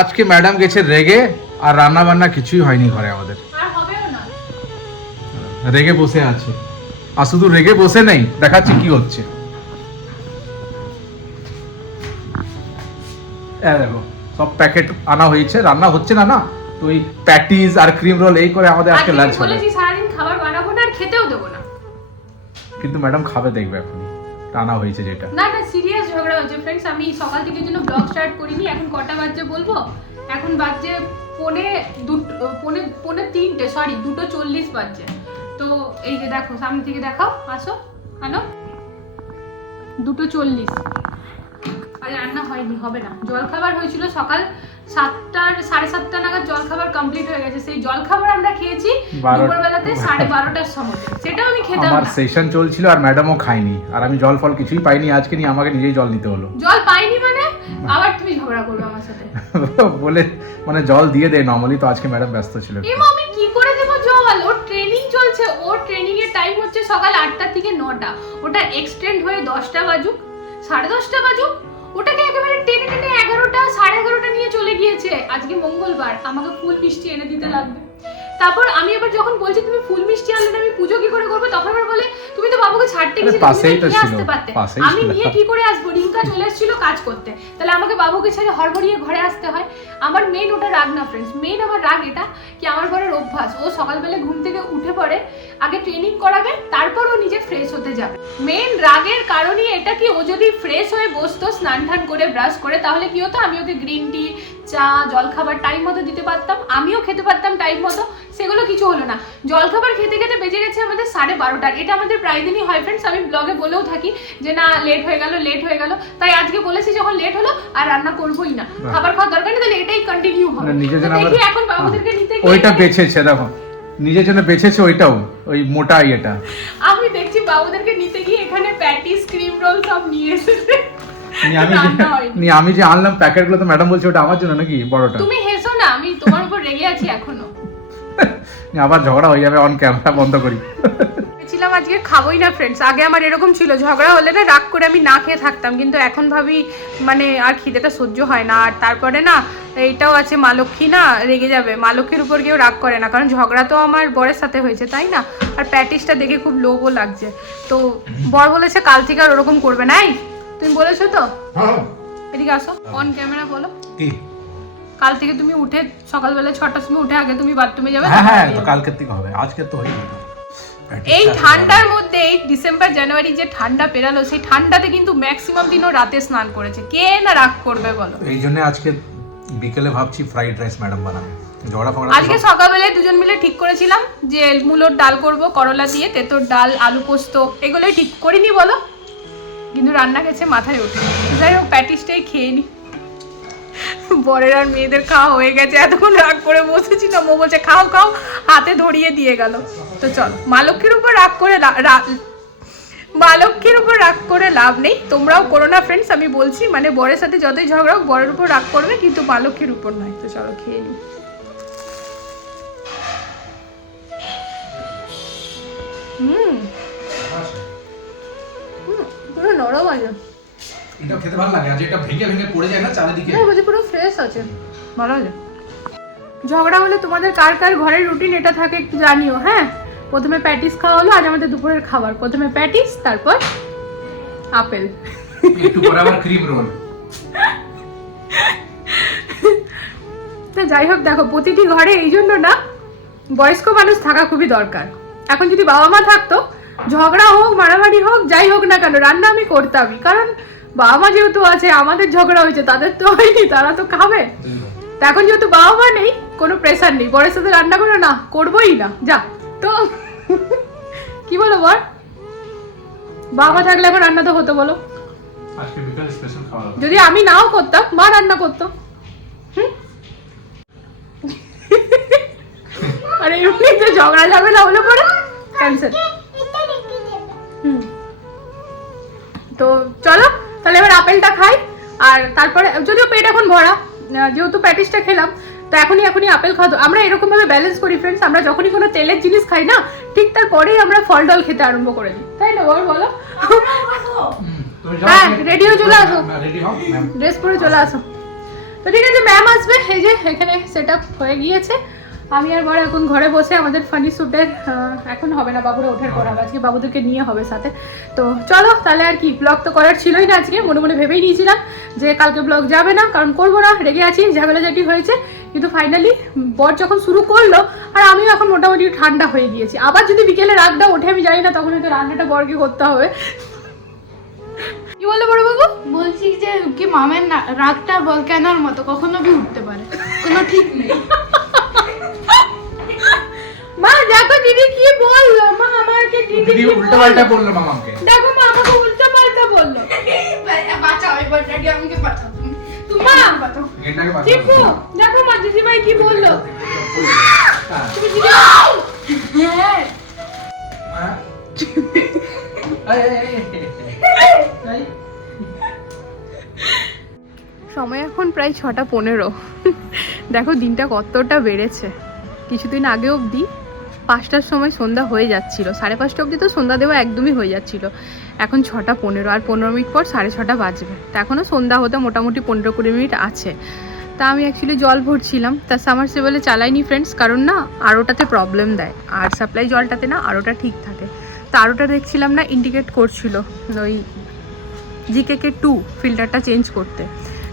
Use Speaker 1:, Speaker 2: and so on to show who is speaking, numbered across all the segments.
Speaker 1: আজকে ম্যাডাম গেছে রেগে আর রান্না বান্না কিছুই হয়নি ঘরে আমাদের। রেগে বসে আছে। আর শুধু রেগে বসে নেই দেখাচ্ছি কি হচ্ছে। দেখো সব প্যাকেট আনা হয়েছে রান্না হচ্ছে না না? তো এই প্যাটিস আর ক্রিম রোল এই করে আমাদের আজকে লাঞ্চ হবে। কিন্তু ম্যাডাম খাবে দেখবে এখনই রান্না হয়েছে যেটা।
Speaker 2: না না সিরিয়াস ঝগড়া হচ্ছে फ्रेंड्स আমি সকাল থেকে জন্য ব্লগ স্টার্ট করিনি, এখন কটা বাজে বলব? এখন বাজে পোনে দুটো, পনে পনে তিনটে সরি দুটো চল্লিশ বাজছে। তো এই যে দেখো, সামনে থেকে দেখাও, আসো, আনো। দুটো চল্লিশ। আর রান্না হয়নি হবে না। জলখাবার হয়েছিল সকাল সাতটার সাড়ে সাতটা নাগাদ জলখাবার কমপ্লিট হয়ে গেছে। সেই জলখাবার আমরা খেয়েছি দুপুরবেলাতে সাড়ে বারোটার সময়। সেটাও আমি খেতাম
Speaker 1: আমার সেশন চলছিল আর ম্যাডামও খায়নি। আর আমি জল ফল কিছুই পাইনি আজকে নিয়ে আমাকে নিজেই জল নিতে হলো।
Speaker 2: জল পাইনি মানে আবার তুমি ঝগড়া করবে আমার সাথে।
Speaker 1: বলে মানে জল দিয়ে দেয় নর্মালি তো আজকে ম্যাডাম ব্যস্ত ছিল।
Speaker 2: আমি কি করে দেবো জল? ওর ট্রেনিং চলছে। ওর ট্রেনিং এর টাইম হচ্ছে সকাল আটটা থেকে নটা। ওটা এক্সটেন্ড হয়ে দশটা বাজুক সাড়ে দশটা বাজুক ওটাকে একেবারে টেনে টেনে এগারোটা, সাড়ে এগারোটা নিয়ে চলে গিয়েছে। আজকে মঙ্গলবার, আমাকে ফুল মিষ্টি এনে দিতে লাগবে। তারপর আমি আবার যখন বলছি তুমি ফুল মিষ্টি আনলে না, আমি পুজো কি করে করব? তখন আবার বলে তুমি তো বাবুকে ছাড়তে গেছিলে তুমি তো
Speaker 1: তো
Speaker 2: নিয়ে আসতে পারতে। আমি নিয়ে কি করে আসব? রিঙ্কা চলে এসেছিল কাজ করতে। তাহলে আমাকে বাবুকে ছেড়ে হড়বড়িয়ে ঘরে আসতে হয়। আমার মেন ওটা রাগ না ফ্রেন্ডস মেন আমার রাগ এটা কি আমার ঘরের অভ্যাস। ও সকালবেলা ঘুম থেকে উঠে পড়ে আগে ট্রেনিং করাবে তারপর ও নিজে ফ্রেশ হতে যাবে। মেন রাগের কারণই এটা কি ও যদি ফ্রেশ হয়ে বসতো স্নান টান করে ব্রাশ করে তাহলে কি হতো? আমি ওকে গ্রিন টি চা জলখাবার টাইম মতো দিতে পারতাম আমিও খেতে পারতাম টাইম মতো সেগুলো কিছু হলো না। জলখাবার খেতে খেতে বেজে গেছে আমাদের সাড়ে বারোটার। এটা আমাদের প্রায় দিনই হয় ফ্রেন্ডস আমি ব্লগে বলেও থাকি যে না লেট হয়ে গেল লেট হয়ে গেল। তাই আজকে বলেছি যখন লেট হলো আর রান্না করবোই না। খাবার খাওয়ার দরকার নেই তাহলে এটাই কন্টিনিউ হবে। দেখি এখন বাবুদেরকে নিতে গিয়ে
Speaker 1: ওইটা বেছেছে দেখো। নিজের জন্য বেছেছে ওইটাও ওই মোটা ইয়েটা
Speaker 2: আমি দেখছি বাবুদেরকে নিতে গিয়ে এখানে প্যাটিস ক্রিম রোল সব নিয়ে এসেছে।
Speaker 1: আমি। নিয়ে আমি যে আনলাম প্যাকেটগুলো তো ম্যাডাম বলছে ওটা আমার জন্য নাকি বড়টা?
Speaker 2: তুমি হেসো না আমি তোমার উপর রেগে আছি
Speaker 1: এখনও। আবার ঝগড়া হয়ে যাবে অন ক্যামেরা বন্ধ করি।
Speaker 2: ছিলাম আজকে খাবোই না ফ্রেন্ডস আগে আমার এরকম ছিল ঝগড়া হলে না রাগ করে আমি না খেয়ে থাকতাম কিন্তু এখন ভাবি মানে আর খিদেটা সহ্য হয় না। আর তারপরে না এইটাও আছে মা লক্ষ্মী না রেগে যাবে। মা লক্ষ্মীর উপর কেউ রাগ করে না কারণ ঝগড়া তো আমার বরের সাথে হয়েছে তাই না? আর প্যাটিসটা দেখে খুব লোভও লাগছে। তো বর বলেছে কাল থেকে আর ওরকম করবে না এই, তুমি বলেছ তো? এদিকে আসো। অন ক্যামেরা বলো।
Speaker 1: কি?
Speaker 2: কাল থেকে তুমি উঠে সকালবেলা ছটার সময় উঠে আগে তুমি বাথরুমে যাবে
Speaker 1: হ্যাঁ হ্যাঁ তো
Speaker 2: যাবে।
Speaker 1: কালকের থেকে হবে। আজকে তো হয়ে গেল
Speaker 2: এই ঠান্ডার মধ্যে এই ডিসেম্বর জানুয়ারি যে ঠান্ডা পেরালো সেই ঠান্ডাতে কিন্তু ম্যাক্সিমাম দিনও রাতে স্নান করেছে। কে না রাগ করবে বলো?
Speaker 1: এই জন্য আজকে বিকেলে ভাবছি ফ্রাইড রাইস ম্যাডাম বানাবে।
Speaker 2: আজকে সকালবেলায় দুজন মিলে ঠিক করেছিলাম যে মূলোর ডাল করব করলা দিয়ে তেতোর ডাল আলু পোস্ত এগুলোই ঠিক করিনি বলো। কিন্তু রান্না গেছে মাথায় ওঠে। যাই হোক, প্যাটিসটাই খেয়ে নি। বরের আর মেয়েদের খাওয়া হয়ে গেছে, এতক্ষণ রাগ করে বসেছিলাম ও বলছে, খাও খাও, হাতে ধরিয়ে দিয়ে গেল। তো চল, মা লক্ষ্মীর উপর রাগ করে লা- রা- মা লক্ষ্মীর উপর রাগ করে লাভ নেই। তোমরাও করো না ফ্রেন্ডস আমি বলছি। মানে বরের সাথে যতই ঝগড়া হোক, বরের উপর রাগ করবে, কিন্তু মা লক্ষ্মীর উপর নয়। তো চলো, খেয়ে নিই হুম। আছে
Speaker 1: এটা খেতে ভালো লাগে আর যেটা ভেঙে ভেঙে পড়ে যায় না চারিদিকে।
Speaker 2: হ্যাঁ বলছি পুরো ফ্রেশ আছে। ভালো আছে ঝগড়া হলে তোমাদের কার কার ঘরের রুটিন এটা থাকে একটু জানিও হ্যাঁ? প্রথমে প্যাটিস খাওয়া হলো আজ আমাদের দুপুরের খাবার। প্রথমে প্যাটিস তারপর আপেল।
Speaker 1: একটু পরে আবার ক্রিম রোল
Speaker 2: যাই হোক দেখো প্রতিটি ঘরে এই জন্য না বয়স্ক মানুষ থাকা খুবই দরকার। এখন যদি বাবা মা থাকতো ঝগড়া হোক মারামারি হোক যাই হোক না কেন রান্না আমি করতামই কারণ বাবা মা যেহেতু আছে আমাদের ঝগড়া হয়েছে তাদের তো হয়নি তারা তো খাবে। তা এখন যেহেতু বাবা মা নেই কোনো প্রেশার নেই। বরের সাথে রান্না করো না করবোই না। যা তো কি বলো বর? বাবা থাকলে এখন রান্না তো হতো বলো। যদি আমি নাও করতাম মা রান্না করতো? আর এমনিতে ঝগড়া ঝামেলা হলো পরে ক্যান্সেল তো চলো তাহলে এবার আপেলটা খাই। আর তারপরে যদিও পেট এখন ভরা যেহেতু প্যাটিসটা খেলাম তো এখনই এখনই আপেল খাওয়া আমরা এরকম ভাবে ব্যালেন্স করি ফ্রেন্ডস আমরা যখনই কোনো তেলের জিনিস খাই না ঠিক তারপরেই আমরা ফল ডল খেতে আরম্ভ করে দিই। তাই না বল বলো? হ্যাঁ, ready হয়ে চলে আসো।
Speaker 1: রেডি
Speaker 2: ড্রেস পরে চলে আসো। তো ঠিক আছে ম্যাম আসবে। এই যে এখানে সেট হয়ে গিয়েছে। আমি আর বড় এখন ঘরে বসে আমাদের ফানি স্যুটের এখন হবে না বাবুরা ওঠার পর আজকে বাবুদেরকে নিয়ে হবে সাথে। তো চলো, তাহলে আর কি ব্লগ তো করার ছিলই না আজকে, মনে মনে ভেবেই নিয়েছিলাম যে কালকে ব্লগ যাবে না, কারণ করব না, রেগে আছি, ঝামেলা জাটি হয়েছে। কিন্তু ফাইনালি বর যখন শুরু করল, আর আমিও এখন মোটামুটি ঠান্ডা হয়ে গিয়েছি। আবার যদি বিকেলে রাগটা ওঠে, আমি জানি না তখন হয়তো রান্নাটা বরকে করতে হবে। কি বলল বড় বাবু?
Speaker 3: বলছি যে, কি মামের রাগটা বলক্যানোর মতো, কখনো বি উঠতে পারে। কোনো ঠিক নেই।
Speaker 2: মা দেখো দিদি কি বলল? মা আমাকে দিদি
Speaker 1: দিদি উল্টা পাল্টা বলল? মামাকে।
Speaker 2: দেখো মা আমাকে উল্টা পাল্টা বলল।
Speaker 3: বাঁচাও আমাকে বাঁচাও।
Speaker 2: মা! চিকু দেখো মা দিদিভাই কি বলল?
Speaker 1: হ্যাঁ।
Speaker 2: দিদি। সময় এখন প্রায় ছটা পনেরো। দেখো দিনটা কতটা বেড়েছে। কিছুদিন আগে অবধি পাঁচটার সময় সন্ধ্যা হয়ে যাচ্ছিল। সাড়ে পাঁচটা অবধি তো সন্ধ্যা দেওয়া একদমই হয়ে যাচ্ছিল। এখন ছটা পনেরো, আর পনেরো মিনিট পর সাড়ে ছটা বাজবে। তা এখনও সন্ধ্যা হতে মোটামুটি পনেরো কুড়ি মিনিট আছে। তা আমি অ্যাকচুয়ালি জল ভরছিলাম। তা সামারসেবলে চালাইনি ফ্রেন্ডস কারণ না আরোটাতে প্রবলেম দেয়। আর সাপ্লাই জলটাতে না আরোটা ঠিক থাকে। তা আরোটা দেখছিলাম না ইন্ডিকেট করছিল ওই জিকেকে টু ফিল্টারটা চেঞ্জ করতে।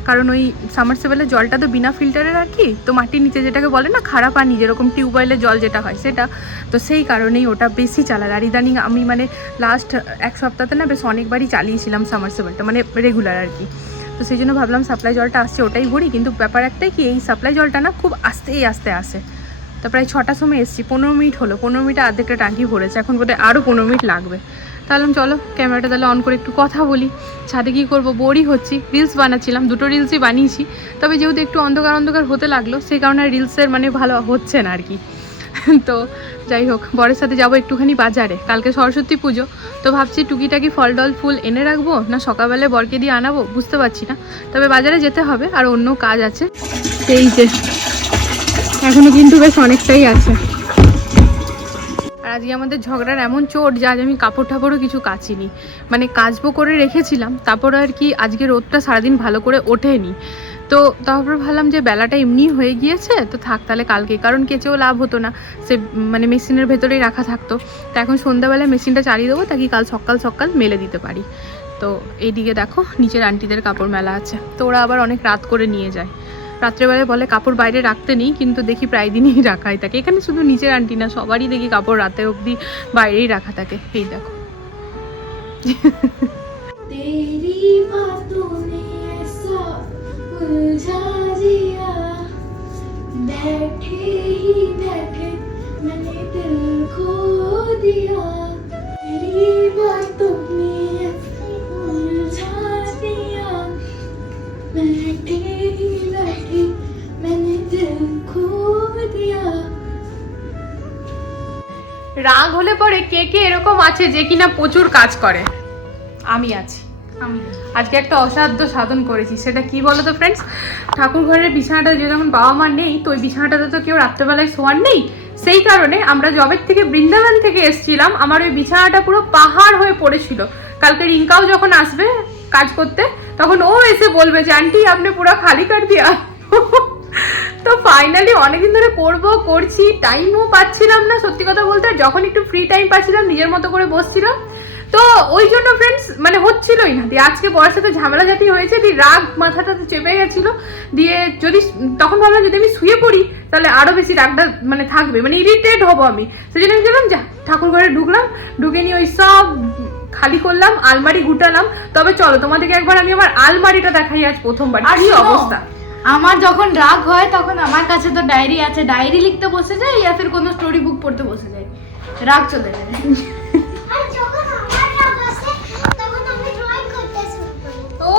Speaker 2: কারণ ওই সামারসেবেলের জলটা তো বিনা ফিল্টারে রাখি, তো মাটির নিচে যেটাকে বলে না খারাপ পানি, যেরকম টিউবওয়েলের জল যেটা হয় সেটা, তো সেই কারণেই ওটা বেশি চালার। আর ইদানিং আমি মানে লাস্ট এক সপ্তাহতে না বেশ অনেকবারই চালিয়েছিলাম সামারসেবেলটা মানে রেগুলার আর কি। তো সেই জন্য ভাবলাম সাপ্লাই জলটা আসছে, ওটাই ভরি, কিন্তু ব্যাপার একটাই কি, এই সাপ্লাই জলটা না খুব আস্তেই আস্তে আসে। তো প্রায় ছটার সময় এসেছি, পনেরো মিনিট হলো, পনেরো মিনিটে অর্ধেকটা টাঙ্কি ভরেছে, এখন বোধহয় আরও পনেরো মিনিট লাগবে। তাহলে চলো, ক্যামেরাটা তাহলে অন করে একটু কথা বলি। ছাদে কী করব? বোরই হচ্ছি। রিলস বানাচ্ছিলাম, দুটো রিলসই বানিয়েছি। তবে যেহেতু একটু অন্ধকার অন্ধকার হতে লাগল, সেই কারণে রিলসের মানে ভালো হচ্ছে না আর কি। তো যাই হোক, বরের সাথে যাব একটুখানি বাজারে। কালকে সরস্বতী পুজো, তো ভাবছি টুকিটাকি ফল ডল ফুল এনে রাখব, না সকালবেলায় বরকে দিয়ে আনাবো, বুঝতে পারছি না। তবে বাজারে যেতে হবে, আর অন্য কাজ আছে। সেই যে, এখনও কিন্তু বেশ অনেকটাই আছে। আজকে আমাদের ঝগড়ার এমন চোট যে আজ আমি কাপড় টাপড়ও কিছু কাচিনি। মানে কাচবো করে রেখেছিলাম, তারপর আর কি আজকে রোদটা সারাদিন ভালো করে ওঠেনি। তো তারপর ভাবলাম যে বেলাটা এমনি হয়ে গিয়েছে, তো থাক তাহলে কালকে, কারণ কেচেও লাভ হতো না। সে মানে মেশিনের ভেতরেই রাখা থাকতো। তো এখন সন্ধ্যাবেলায় মেশিনটা চালিয়ে দেবো, তাকে কাল সকাল সকাল মেলে দিতে পারি। তো এইদিকে দেখো, নিচের আন্টিদের কাপড় মেলা আছে। তো ওরা আবার অনেক রাত করে নিয়ে যায়। রাত্রেবেলায় বলে কাপড় বাইরে রাখতে নেই কিন্তু দেখি প্রায় দিনই রাখাই থাকে এখানে শুধু নিচের আন্টি না সবারই দেখি কাপড় রাতে অবধি বাইরেই রাখা থাকে এই দেখো
Speaker 3: तेरी बातों ने ऐसा उलझा दिया बैठे ही बैठे मैंने दिल खो दिया तेरी बातों
Speaker 2: পরে কে কে এরকম আছে যে কিনা প্রচুর কাজ করে? আমি আছি।
Speaker 3: আমি
Speaker 2: আজকে একটা অসাধ্য সাধন করেছি। সেটা কি বলো তো ফ্রেন্ডস ঠাকুর ঘরের বিছানাটা যে যখন বাবা মা নেই তো ওই বিছানাটাতে তো কেউ রাত্রেবেলায় শোয়ার নেই। সেই কারণে আমরা জবের থেকে বৃন্দাবন থেকে এসেছিলাম। আমার ওই বিছানাটা পুরো পাহাড় হয়ে পড়েছিল। কালকে রিঙ্কাও যখন আসবে কাজ করতে তখন ও এসে বলবে যে আন্টি আপনি পুরো খালি কর দিয়া তো ফাইনালি অনেকদিন ধরে করব করছি টাইমও পাচ্ছিলাম না সত্যি কথা বলতে যখন একটু ফ্রি টাইম পাচ্ছিলাম নিজের মতো করে বসছিলাম তো ওই জন্য ফ্রেন্ডস মানে হচ্ছিলই না দিয়ে আজকে বড়ার সাথে ঝামেলা জাতি হয়েছে দিয়ে রাগ মাথাটাতে চেপে গেছিল দিয়ে যদি তখন ভাবলাম যদি আমি শুয়ে পড়ি তাহলে আরও বেশি রাগটা মানে থাকবে মানে ইরিটেট হব আমি। সেই জন্য আমি গেলাম যা ঠাকুর ঘরে ঢুকলাম ঢুকে নিয়ে ওই সব খালি করলাম আলমারি গুটালাম তবে চলো তোমাদেরকে একবার আমি আমার আলমারিটা দেখাই আজ প্রথমবার
Speaker 3: আর
Speaker 2: কি অবস্থা?
Speaker 3: আমার যখন রাগ হয়, তখন আমার কাছে তো ডায়েরি আছে। ডায়েরি লিখতে বসে যাই ইয়া ফির কোনো স্টোরি বুক পড়তে বসে যাই রাগ চলে যায়
Speaker 4: আর যখন আমার রাগ আসে তখন আমি ড্রয়িং করতে শুরু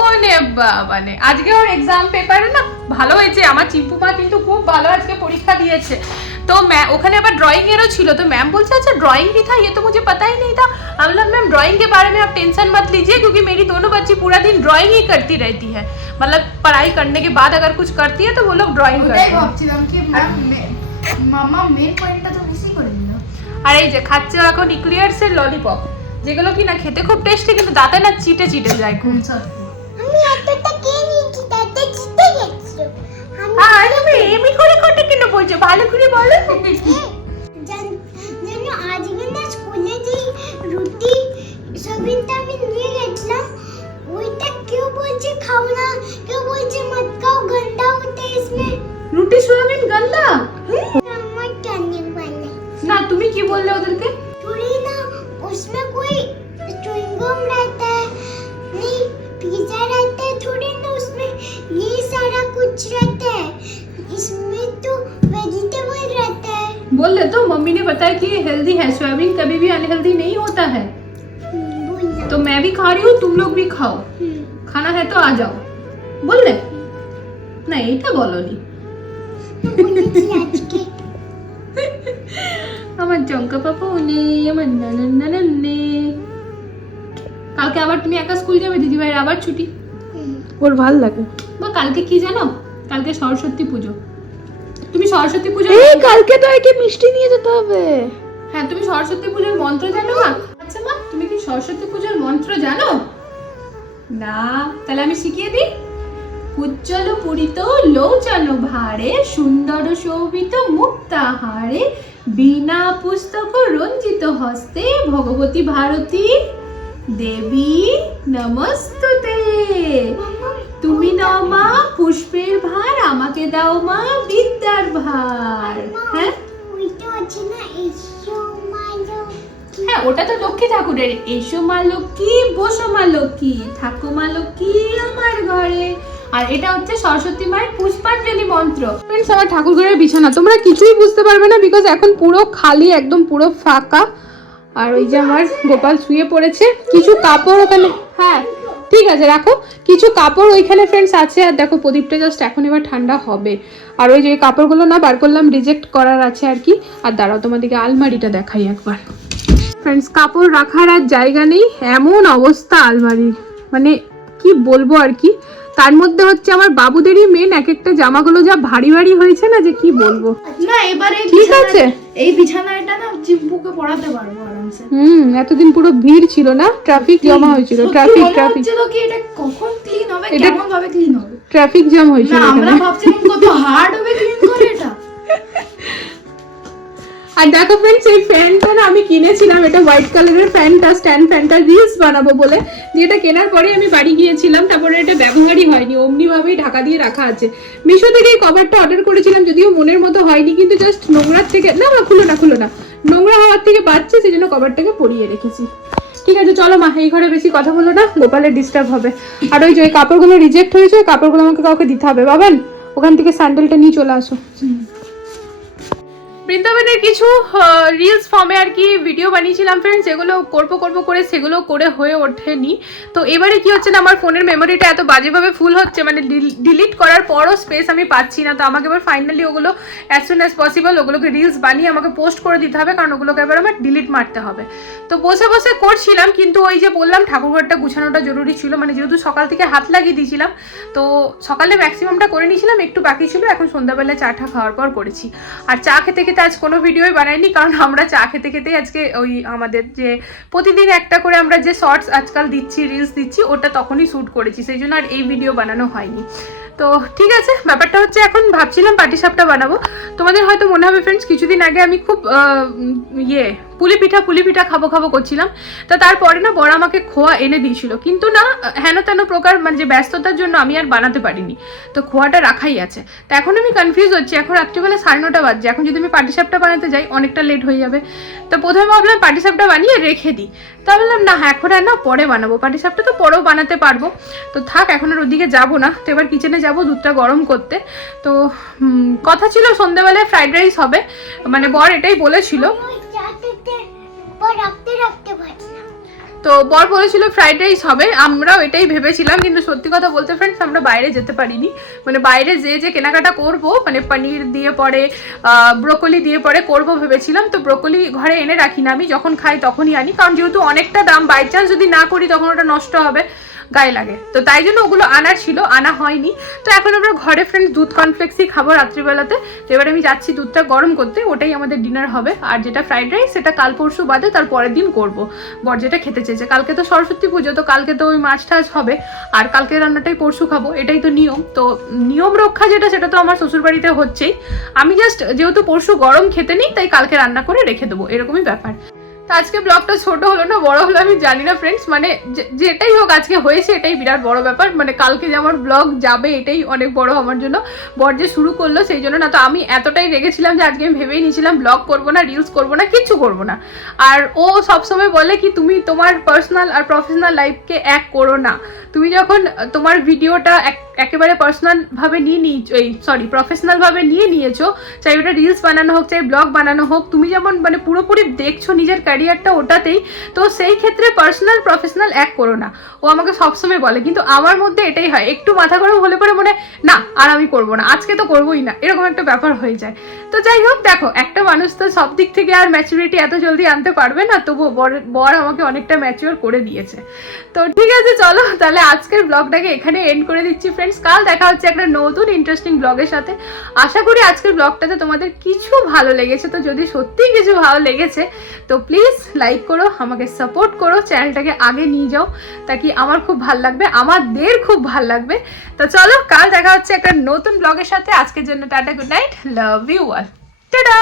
Speaker 2: ওরে বাবালে আজকে ওর এক্সাম পেপারে না ভালো হয়েছে আমার চিম্পু মা কিন্তু খুব ভালো আজকে পরীক্ষা দিয়েছে। তো ম্যাম ওখানে আবার ड्राइंग এরও ছিল। তো ম্যাম বলছে আচ্ছা ड्राइंग भी था ये तो मुझे पता ही नहीं था हम लोग मैम ड्राइंग के बारे में आप टेंशन मत लीजिए क्योंकि मेरी दोनों बच्ची पूरा दिन ड्राइंग ही करती रहती है मतलब पढ़ाई करने के बाद अगर कुछ करती है तो वो लोग ड्राइंग करते हैं
Speaker 3: মামা মেন পয়েন্টটা তো মিসই করে দিল।
Speaker 2: আর এই যে খাচ্ছে এখন ইক্লিয়ার্সের ললিপপ যেগুলো কি না খেতে খুব টেস্টি কিন্তু দাঁতে না চিটে চিটে যায় খুব।
Speaker 4: আমি এতটা কে নিয়েছি তাতে জিতে গেছি
Speaker 2: আর তুমি এমনি করে কথা কেন বলছো ভালো করে বলো
Speaker 4: জানো আজকে না স্কুলে যে রুটি সবিনটা আমি নিয়ে গেছিলাম ওইটা কেউ বলছে খাও না কেউ বলছে মত খাও गंदा होते इसमें
Speaker 2: রুটি সোয়াবিন গন্ধা
Speaker 4: আমার টানিক বানাই
Speaker 2: না তুমি কি বললে ওদেরকে
Speaker 4: ने
Speaker 2: बताया कि ये हेल्दी है सोयाबीन कभी भी अनहेल्दी नहीं होता है
Speaker 4: हम्म, बोलना
Speaker 2: तो मैं भी खा रही हूँ तुम लोग भी खाओ
Speaker 4: हम्म,
Speaker 2: खाना है तो आ जाओ বললে না এইটা বলনি
Speaker 4: बोलेगी आज के
Speaker 2: আমার জঙ্কা পাপা নেই আমার নানান নানান নেই কালকে আবার তুমি একা স্কুল যাবে দিদিভাইয়ের আবার ছুটি
Speaker 4: हम्म,
Speaker 3: ওর ভাল লাগে
Speaker 2: বা কালকে কি জানো কালকে সরস্বতী পুজো তুমি সরস্বতী পুজো
Speaker 3: এই কালকে তো একে মিষ্টি নিয়ে যেতে হবে
Speaker 2: হ্যাঁ তুমি সরস্বতী পুজোর মন্ত্র জানো মা? আচ্ছা মা তুমি কি সরস্বতী পুজোর মন্ত্র জানো? না তাহলে আমি শিখিয়ে দিই। উজ্জ্বল পুরিত লোচন ভারে সুন্দর শোভিত মুক্তাহারে বিনা পুস্তক রঞ্জিত হস্তে ভগবতী ভারতী দেবী নমস্তুতে। তুমি নাও মা পুষ্পের ভার আমাকে দাও মা বিদ্যার ভার। হ্যাঁ? হ্যাঁ ওটা তো লক্ষ্মী ঠাকুরের। এসো মা লক্ষ্মী, বসো মা লক্ষ্মী, থাকো মা লক্ষ্মী আমার ঘরে। আর এটা হচ্ছে সরস্বতী মায়ের পুষ্পাঞ্জলি মন্ত্র। ফ্রেন্ডস আমার ঠাকুর ঘরের বিছানা, তোমরা কিছুই বুঝতে পারবে না বিকজ এখন পুরো খালি, একদম পুরো ফাঁকা। আর ওই যে আমার গোপাল শুয়ে পড়েছে। কিছু কাপড় ওখানে হ্যাঁ ঠিক আছে, রাখো। কিছু কাপড় ওইখানে ফ্রেন্ডস আছে। আর দেখো, প্রদীপটা জাস্ট এখন এবার ঠান্ডা হবে। আর ওই যে কাপড়গুলো না, বার করলাম রিজেক্ট করার আছে আর কি। আর দাঁড়াও, তোমাদেরকে আলমারিটা দেখাই একবার। ফ্রেন্ডস কাপড় রাখার আর জায়গা নেই এমন অবস্থা আলমারির। মানে কি বলব আর কি? তার মধ্যে হচ্ছে আমার বাবুদেরই মেন এক একটা জামাগুলো যা ভারী ভারী হয়েছে না যে কি বলব।
Speaker 3: না এবারে
Speaker 2: ঠিক আছে।
Speaker 3: এই বিছানাটা না জিম্পুকে পড়াতে পারব আরামসে।
Speaker 2: হুম এতদিন পুরো ভিড় ছিল না? ট্রাফিক জমা হয়েছিল ট্রাফিক ট্রাফিক
Speaker 3: হচ্ছিল কি এটা কখন ক্লিন হবে কেমন ভাবে ক্লিন হবে?
Speaker 2: ট্রাফিক জ্যাম হয়েছিল
Speaker 3: না আমরা ভাবছিলাম কত হার্ড হবে ক্লিন করে এটা।
Speaker 2: আর দেখো ফ্রেন্ডস এই ফ্যানটা না আমি কিনেছিলাম, এটা হোয়াইট কালারের ফ্যানটা স্ট্যান্ড ফ্যানটা রিলস বানাবো বলে। যেটা কেনার পরে আমি বাড়ি গিয়েছিলাম, তারপরে এটা ব্যবহারই হয়নি, অমনিভাবেই ঢাকা দিয়ে রাখা আছে। মিশো থেকে এই কভারটা অর্ডার করেছিলাম, যদিও মনের মতো হয়নি, কিন্তু জাস্ট নোংরার থেকে, না না, খুলো না খুলো না। নোংরা হওয়ার থেকে বাঁচছে সেই জন্য কভারটাকে পরিয়ে রেখেছি। ঠিক আছে, চলো মা, এই ঘরে বেশি কথা বলো না, গোপালের ডিস্টার্ব হবে। আর ওই যে কাপড়গুলো রিজেক্ট হয়েছে, ওই কাপড়গুলো আমাকে কাউকে দিতে হবে, বাবান, ওখান থেকে স্যান্ডেলটা নিয়ে চলে আসো। বৃন্দাবনের কিছু রিলস ফর্মে আর কি ভিডিও বানিয়েছিলাম ফ্রেন্ডস যেগুলো করব করব করে সেগুলো করে হয়ে ওঠেনি। তো এবারে কি হচ্ছে না, আমার ফোনের মেমোরিটা এত বাজেভাবে ফুল হচ্ছে মানে ডিলিট করার পরও স্পেস আমি পাচ্ছি না। তো আমাকে এবার ফাইনালি ওগুলো অ্যাজ সুন অ্যাজ পসিবল ওগুলোকে রিলস বানিয়ে আমাকে পোস্ট করে দিতে হবে, কারণ ওগুলোকে এবার আমার ডিলিট মারতে হবে। তো বসে বসে করছিলাম, কিন্তু ওই যে বললাম, ঠাকুরঘরটা গুছানোটা জরুরি ছিল মানে যেহেতু সকাল থেকে হাত লাগিয়ে দিয়েছিলাম, তো সকালে ম্যাক্সিমামটা করে নিয়েছিলাম, একটু বাকি ছিল, এখন সন্ধ্যাবেলা চাটা খাওয়ার পর করেছি। আর চা খেতে খেতে আজ কোনো ভিডিওই বানাইনি, কারণ আমরা চা খেতে খেতেই আজকে ওই আমাদের যে প্রতিদিন একটা করে আমরা যে শর্টস আজকাল দিচ্ছি রিলস দিচ্ছি, ওটা তখনই শ্যুট করেছি, সেই জন্য আর এই ভিডিও বানানো হয়নি। তো ঠিক আছে, ব্যাপারটা হচ্ছে এখন ভাবছিলাম পাটিসাপটা বানাবো। তোমাদের হয়তো মনে হবে ফ্রেন্ডস কিছুদিন আগে আমি খুব ইয়ে পুলি পিঠা পুলি পিঠা খাব খাব করছিলাম। তা তারপরে না বড় আমাকে খোয়া এনে দিয়েছিল। কিন্তু না, হেন তেন প্রকার মানে যে ব্যস্ততার জন্য আমি আর বানাতে পারিনি। তো খোয়াটা রাখাই আছে। তো এখন আমি কনফিউজ হচ্ছি। এখন রাত্রিবেলা সাড়ে নটা বাজছে। এখন যদি আমি পাটিসাপটা বানাতে যাই, অনেকটা লেট হয়ে যাবে। তো প্রথমে ভাবলাম পাটিসাপটা বানিয়ে রেখে দিই। তা বললাম না, এখন আর না, পরে বানাবো। পাটিসাপটা তো পরেও বানাতে পারব। তো থাক, এখন আর ওদিকে যাব না। তো এবার কিচেনে যাব দুধটা গরম করতে। তো কথা ছিল সন্ধ্যেবেলায় ফ্রাইড রাইস হবে। মানে বর এটাই বলেছিল। তো বর বলেছিল ফ্রাইড রাইস হবে। আমরাও এটাই ভেবেছিলাম, কিন্তু সত্যি কথা বলতে ফ্রেন্ডস আমরা বাইরে যেতে পারিনি। মানে বাইরে যে যে কেনাকাটা করব মানে পনির দিয়ে পরে ব্রোকলি দিয়ে পরে করব ভেবেছিলাম। তো ব্রোকলি ঘরে এনে রাখি না। আমি যখন খাই তখনই আনি। কারণ যেহেতু অনেকটা দাম বাই চান্স যদি না করি তখন ওটা নষ্ট হবে। গায়ে লাগে। তো তাই জন্য ওগুলো আনার ছিল, আনা হয়নি। তো এখন আমরা ঘরে ফ্রেন্ডস দুধ কর্নফ্লেক্সই খাব রাত্রিবেলাতে। তো এবার আমি যাচ্ছি দুধটা গরম করতে, ওটাই আমাদের ডিনার হবে। আর যেটা ফ্রাইড রাইস সেটা কাল পরশু বাদে তার পরের দিন করব। বর যেটা খেতে চেয়েছে। কালকে তো সরস্বতী পুজো, তো কালকে তো ওই মাছ টাছ হবে। আর কালকে রান্নাটাই পরশু খাব, এটাই তো নিয়ম। তো নিয়ম রক্ষা যেটা, সেটা তো আমার শ্বশুরবাড়িতে হচ্ছেই। আমি জাস্ট যেহেতু পরশু গরম খেতে নেই, তাই কালকে রান্না করে রেখে দেবো। এরকমই ব্যাপার। আজকে ব্লগটা ছোট হলো না, বড় হলো আমি জানি না ফ্রেন্ডস মানে যেটাই হোক আজকে হয়েছে এটাই বিরাট বড় ব্যাপার মানে কালকে যে আমার ব্লগ যাবে এটাই অনেক বড় আমার জন্য। বর যে শুরু করল সেই জন্য না, তো আমি এতটাই রেগেছিলাম যে আজকে আমি ভেবেই নিয়েছিলাম ব্লগ করব না রিলস করব না কিছু করব না। আর ও সবসময় বলে কি, তুমি তোমার পার্সোনাল আর প্রফেশনাল লাইফকে এক করো না। তুমি যখন তোমার ভিডিওটা এক- একেবারে পার্সোনাল ভাবে নিয়ে নিয়ে এই সরি প্রফেশনাল ভাবে নিয়ে নিয়েছো, চাই ওটা রিলস বানানো হোক, চাই ব্লগ বানানো হোক, তুমি যেমন মানে পুরোপুরি দেখছ নিজের ক্যারিয়ারটা ওটাতেই, তো সেই ক্ষেত্রে পার্সোনাল প্রফেশনাল এক করো না। ও আমাকে সবসময় বলে, কিন্তু আমার মধ্যে এটাই হয়, একটু মাথা গরম হলে পরে মনে না, আর আমি করব না, আজকে তো করবোই না। এরকম একটা ব্যাপার হয়ে যায়। তো যাই হোক, দেখো, একটা মানুষ তো সব দিক থেকে আর ম্যাচুরিটি এত জলদি আনতে পারবে না তবু বর আমাকে অনেকটা ম্যাচিওর করে দিয়েছে। তো ঠিক আছে, চলো, তাহলে আজকের ব্লগটাকে এখানে এন্ড করে দিচ্ছি ফ্রেন্ডস কাল দেখা হচ্ছে একটা নতুন ইন্টারেস্টিং ব্লগের সাথে। আশা করি আজকের ব্লগটাতে তোমাদের কিছু ভালো লেগেছে, তো যদি সত্যিই কিছু ভালো লেগেছে, তো প্লিজ লাইক করো, আমাকে সাপোর্ট করো চ্যানেলটাকে আগে নিয়ে যাও, তাকি আমার খুব ভালো লাগবে, আমাদের খুব ভালো লাগবে। তো চলো, কাল দেখা হচ্ছে একটা নতুন ব্লগের সাথে। আজকের জন্য tata good night love you all tata!